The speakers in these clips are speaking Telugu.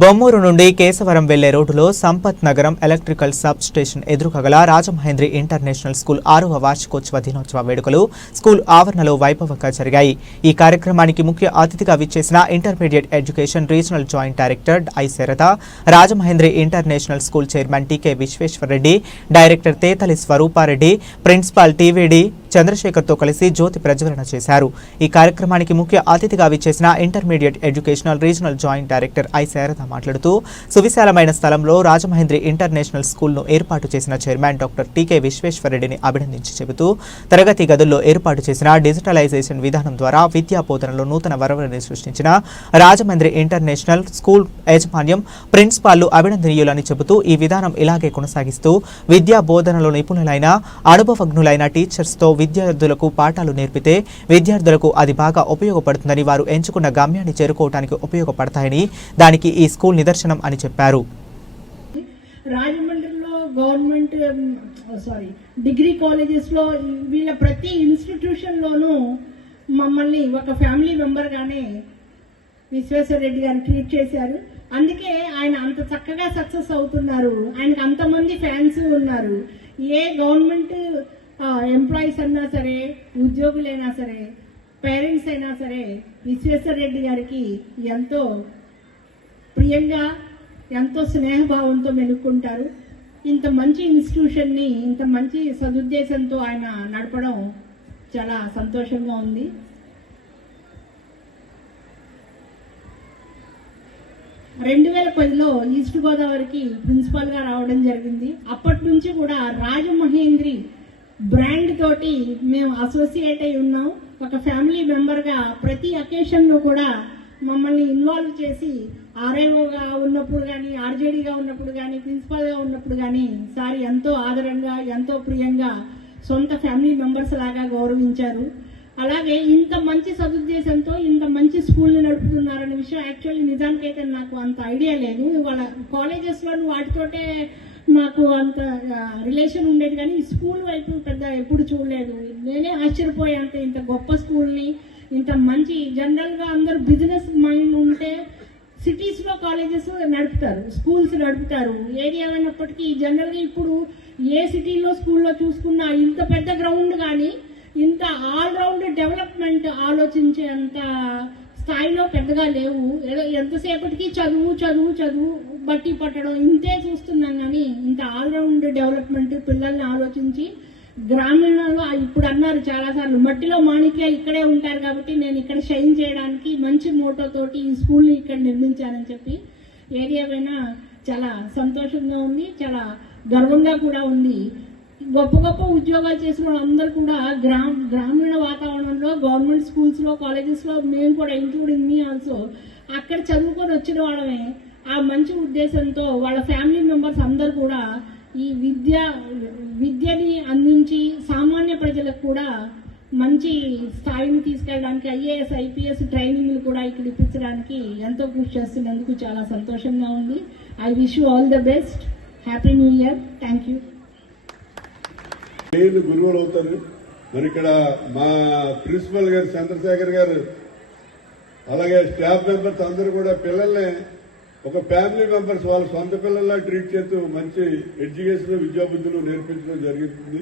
బొమ్మూరు నుండి కేశవరం వెళ్ళే రోడ్డులో Sampath Nagaram electrical sub station ఎదురుగా గల రాజమహేంద్రి ఇంటర్నేషనల్ స్కూల్ ఆరవ వార్షికోత్సవ దినోత్సవ వేడుకలు స్కూల్ ఆవరణలో వైభవంగా జరిగాయి. ఈ కార్యక్రమానికి ముఖ్య అతిథిగా విచ్చేసిన intermediate education regional joint director I Sarada Rajamahendri international school chairman T K Visweswara Reddy director Tetali Swarupa Reddy principal T V D చంద్రశేఖర్తో కలిసి జ్యోతి ప్రజ్వలన చేశారు. ఈ కార్యక్రమానికి ముఖ్య అతిథిగా విచ్చేసిన intermediate educational regional joint director I Sarada మాట్లాడుతూ సువిశాలమైన స్థలంలో రాజమహేంద్రి ఇంటర్నేషనల్ స్కూల్ను ఏర్పాటు చేసిన చైర్మన్ డాక్టర్ టీకే విశ్వేశ్వరరెడ్డిని అభినందించి చెబుతూ తరగతి గదుల్లో ఏర్పాటు చేసిన డిజిటలైజేషన్ విధానం ద్వారా విద్యా బోధనలో నూతన వరవడిని సృష్టించిన రాజమండ్రి ఇంటర్నేషనల్ స్కూల్ యాజమాన్యం ప్రిన్సిపాల్లు అభినందనీయులని చెబుతూ ఈ విధానం ఇలాగే కొనసాగిస్తూ విద్యా బోధనలో నిపుణులైన అనుభవజ్ఞులైన టీచర్స్తో విద్యార్థులకు పాఠాలు నేర్పితే విద్యార్థులకు అది బాగా ఉపయోగపడుతుందని వారు ఎంచుకున్న గమ్యాన్ని చేరుకోవడానికి ఉపయోగపడతాయని దానికి ఈ స్కూల్ నిదర్శనం అని చెప్పారు. రాజమండ్రిలో గవర్నమెంట్ సారీ డిగ్రీ కాలేజెస్లో వీళ్ళ ప్రతి ఇన్స్టిట్యూషన్లోనూ మమ్మల్ని ఒక ఫ్యామిలీ మెంబర్గానే విశ్వేశ్వర రెడ్డి గారు ట్రీట్ చేశారు. అందుకే ఆయన అంత చక్కగా సక్సెస్ అవుతున్నారు. ఆయనకు అంతమంది ఫ్యాన్స్ ఉన్నారు. ఏ గవర్నమెంట్ ఎంప్లాయీస్ అన్నా సరే ఉద్యోగులైనా సరే పేరెంట్స్ అయినా సరే విశ్వేశ్వర రెడ్డి గారికి ఎంతో ప్రియంగా ఎంతో స్నేహభావంతో మెలుక్కుంటారు. ఇంత మంచి ఇన్స్టిట్యూషన్ని ఇంత మంచి సదుద్దేశంతో ఆయన నడపడం చాలా సంతోషంగా ఉంది. రెండు వేల పదిలో ఈస్ట్ గోదావరికి ప్రిన్సిపాల్గా రావడం జరిగింది. అప్పటి నుంచి కూడా రాజమహేంద్రి బ్రాండ్ తోటి మేము అసోసియేట్ అయి ఉన్నాం. ఒక ఫ్యామిలీ మెంబర్గా ప్రతి అకేషన్లో కూడా మమ్మల్ని ఇన్వాల్వ్ చేసి ఆర్ఐఓగా ఉన్నప్పుడు కానీ ఆర్జేడీగా ఉన్నప్పుడు కానీ ప్రిన్సిపాల్గా ఉన్నప్పుడు కానీ సార్ ఎంతో ఆదరంగా ఎంతో ప్రియంగా సొంత ఫ్యామిలీ మెంబర్స్ లాగా గౌరవించారు. అలాగే ఇంత మంచి సదుద్దేశంతో ఇంత మంచి స్కూల్ని నడుపుతున్నారనే విషయం యాక్చువల్లీ నిజానికైతే నాకు అంత ఐడియా లేదు. వాళ్ళ కాలేజెస్లో వాటితోటే మాకు అంత రిలేషన్ ఉండేది కానీ ఈ స్కూల్ వైపు పెద్ద ఎప్పుడు చూడలేదు. నేనే ఆశ్చర్యపోయాను ఇంత గొప్ప స్కూల్ని ఇంత మంచి జనరల్గా అందరూ బిజినెస్ మైండ్ ఉంటే సిటీస్లో కాలేజెస్ నడుపుతారు స్కూల్స్ నడుపుతారు. ఏది ఏమైనప్పటికీ జనరల్గా ఇప్పుడు ఏ సిటీలో స్కూల్లో చూసుకున్నా ఇంత పెద్ద గ్రౌండ్ కానీ ఇంత ఆల్రౌండ్ డెవలప్మెంట్ ఆలోచించే అంత స్థాయిలో పెద్దగా లేవు. ఎంతసేపటికి చదువు చదువు చదువు బట్టి పట్టడం ఇంతే చూస్తున్నాం కానీ ఇంత ఆల్రౌండ్ డెవలప్మెంట్ పిల్లల్ని ఆలోచించి గ్రామీణంలో ఇప్పుడు అన్నారు చాలాసార్లు మట్టిలో మాణిక్య ఇక్కడే ఉంటారు కాబట్టి నేను ఇక్కడ షైన్ చేయడానికి మంచి మోటోతోటి ఈ స్కూల్ని ఇక్కడ నిర్మించానని చెప్పి ఏరియా పైన చాలా సంతోషంగా ఉంది చాలా గర్వంగా కూడా ఉంది. గొప్ప గొప్ప ఉద్యోగాలు చేసిన వాళ్ళందరూ కూడా గ్రామ గ్రామీణ వాతావరణంలో గవర్నమెంట్ స్కూల్స్లో కాలేజెస్లో మేము కూడా ఇంక్లూడింగ్ మీ ఆల్సో అక్కడ చదువుకొని వచ్చిన వాళ్ళమే. ఆ మంచి ఉద్దేశంతో వాళ్ళ ఫ్యామిలీ మెంబర్స్ అందరూ కూడా ఈ విద్య విద్యని అందించి సామాన్య ప్రజలకు కూడా మంచి స్థాయిని తీసుకెళ్ళడానికి ఐఏఎస్ ఐపీఎస్ ట్రైనింగ్లు కూడా ఇక్కడ ఇప్పించడానికి ఎంతో కృషి చేస్తున్నందుకు చాలా సంతోషంగా ఉంది. I wish you all the best happy new year thank you నేను గురువులు అవుతారు మరి ఇక్కడ మా ప్రిన్సిపల్ గారు చంద్రశేఖర్ గారు అలాగే స్టాఫ్ మెంబర్స్ అందరూ కూడా పిల్లల్ని ఒక ఫ్యామిలీ మెంబర్స్ వాళ్ళ సొంత పిల్లల్లా ట్రీట్ చేస్తూ మంచి ఎడ్యుకేషన్ విద్యాబుద్ధులు నేర్పించడం జరుగుతుంది.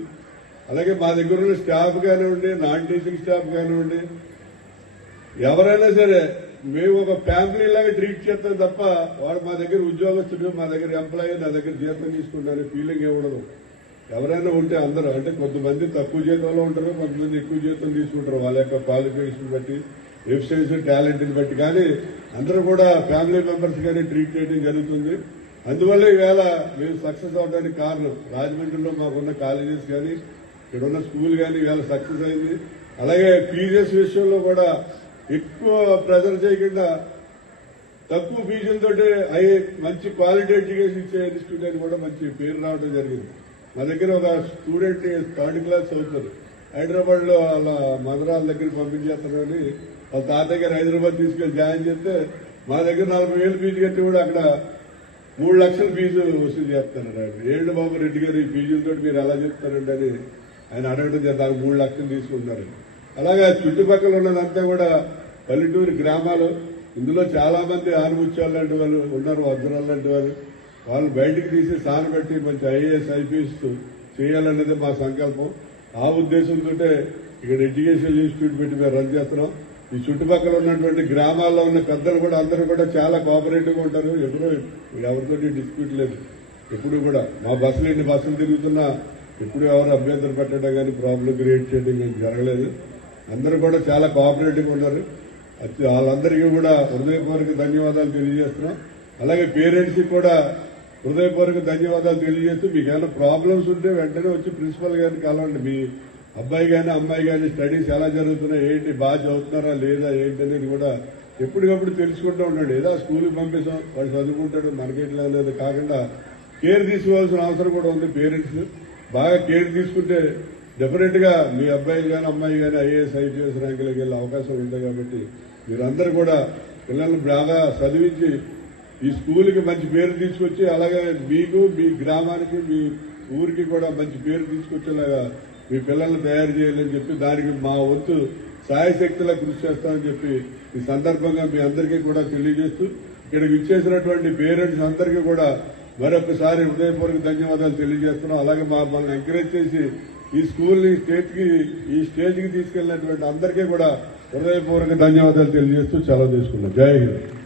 అలాగే మా దగ్గర ఉన్న స్టాఫ్ కానివ్వండి నాన్ టీచింగ్ స్టాఫ్ కానివ్వండి ఎవరైనా సరే మేము ఒక ఫ్యామిలీ లాగా ట్రీట్ చేస్తాం తప్ప వాడు మా దగ్గర ఉద్యోగస్తుడు మా దగ్గర ఎంప్లాయీ నా దగ్గర జీతం తీసుకుంటారు ఫీలింగ్ ఇవ్వడదు ఎవరైనా ఉంటే అందరూ అంటే కొంతమంది తక్కువ జీతంలో ఉంటారు కొంతమంది ఎక్కువ జీతం తీసుకుంటారు. వాళ్ళ యొక్క క్వాలిఫికేషన్ బట్టి వెబ్సైట్స్ టాలెంట్ని బట్టి. కానీ అందరూ కూడా ఫ్యామిలీ మెంబర్స్ కానీ ట్రీట్ చేయడం జరుగుతుంది. అందువల్ల ఈవేళ మేము సక్సెస్ అవడానికి కారణం రాజమండ్రిలో మాకున్న కాలేజెస్ కానీ ఇక్కడ ఉన్న స్కూల్ కానీ ఈవేళ సక్సెస్ అయింది. అలాగే ఫీజెస్ విషయంలో కూడా ఎక్కువ ప్రెజర్ చేయకుండా తక్కువ ఫీజులతో అయ్యే మంచి క్వాలిటీ ఎడ్యుకేషన్ ఇచ్చే ఇన్స్టిట్యూట్ అని కూడా మంచి పేరు రావడం జరిగింది. మా దగ్గర ఒక స్టూడెంట్ థర్డ్ క్లాస్ చదువుతారు హైదరాబాద్లో వాళ్ళ మదరాల దగ్గర పంపించేస్తారని వాళ్ళ తాత దగ్గర హైదరాబాద్ తీసుకెళ్ళి జాయిన్ చేస్తే మా దగ్గర నలభై వేలు ఫీజు కట్టి కూడా అక్కడ మూడు లక్షల ఫీజు వసూలు చేస్తున్నారు ఆయన. ఏళ్ళు బాబు రెడ్డి గారు ఈ ఫీజులతో మీరు ఎలా చెప్తారండి అని ఆయన అడగడం చేత దానికి మూడు లక్షలు తీసుకుంటున్నారు. అలాగే చుట్టుపక్కల ఉన్నదంతా కూడా పల్లెటూరు గ్రామాలు. ఇందులో చాలా మంది ఆరుముత్యాలు లాంటి వాళ్ళు ఉన్నారు వజ్రాలు లాంటి వాళ్ళు. వాళ్ళు బయటకు తీసి సానబెట్టి మంచి ఐఏఎస్ ఐపీఎస్ చేయాలనేది మా సంకల్పం. ఆ ఉద్దేశంతో ఇక్కడ ఎడ్యుకేషన్ ఇన్స్టిట్యూట్ పెట్టి మేము రన్ చేస్తున్నాం. ఈ చుట్టుపక్కల ఉన్నటువంటి గ్రామాల్లో ఉన్న పెద్దలు కూడా అందరూ కూడా చాలా కోఆపరేటివ్గా ఉంటారు. ఎప్పుడూ ఎవరితో డిస్ప్యూట్ లేదు. ఎప్పుడు కూడా మా బస్సులు ఎన్ని బస్సులు తిరుగుతున్నా ఎప్పుడు ఎవరు అభ్యంతరం పెట్టడం కానీ ప్రాబ్లం క్రియేట్ చేయడం కానీ జరగలేదు. అందరూ కూడా చాలా కోఆపరేటివ్గా ఉన్నారు. వాళ్ళందరికీ కూడా హృదయపూర్వక ధన్యవాదాలు తెలియజేస్తున్నాం. అలాగే పేరెంట్స్కి కూడా హృదయపూర్వక ధన్యవాదాలు తెలియజేస్తూ మీకు ఏమైనా ప్రాబ్లమ్స్ ఉంటే వెంటనే వచ్చి ప్రిన్సిపల్ గారిని కలవండి. మీ అబ్బాయి కానీ అమ్మాయి కానీ స్టడీస్ ఎలా జరుగుతున్నాయి ఏంటి బాగా చదువుతున్నారా లేదా ఏంటి అనేది కూడా ఎప్పటికప్పుడు తెలుసుకుంటూ ఉండండి. ఏదో స్కూల్కి పంపిస్తాం వాడు చదువుకుంటాడు మనకేట్లా అనేది కాకుండా కేర్ తీసుకోవాల్సిన అవసరం కూడా ఉంది పేరెంట్స్ బాగా కేర్ తీసుకుంటే డెఫినెట్గా మీ అబ్బాయిలు కానీ అమ్మాయి కానీ ఐఏఎస్ ఐపీఎస్ ర్యాంకులకు వెళ్ళే అవకాశం ఉంది కాబట్టి మీరందరూ కూడా పిల్లల్ని బాగా చదివించి ఈ స్కూల్కి మంచి పేరు తీసుకొచ్చి అలాగే మీకు మీ గ్రామానికి మీ ఊరికి కూడా మంచి పేరు తీసుకొచ్చేలాగా మీ పిల్లల్ని తయారు చేయాలని చెప్పి దానికి మా వంతు సాయశక్తిలా కృషి చేస్తామని చెప్పి ఈ సందర్భంగా మీ అందరికీ కూడా తెలియజేస్తూ ఇక్కడికి ఇచ్చేసినటువంటి పేరెంట్స్ అందరికీ కూడా మరొకసారి హృదయపూర్వక ధన్యవాదాలు తెలియజేస్తున్నాం. అలాగే మమ్మల్ని ఎంకరేజ్ చేసి ఈ స్కూల్ని స్టేట్కి ఈ స్టేజ్కి తీసుకెళ్ళినటువంటి అందరికీ కూడా హృదయపూర్వక ధన్యవాదాలు తెలియజేస్తూ సెలవు తీసుకున్నాం జై హింద్.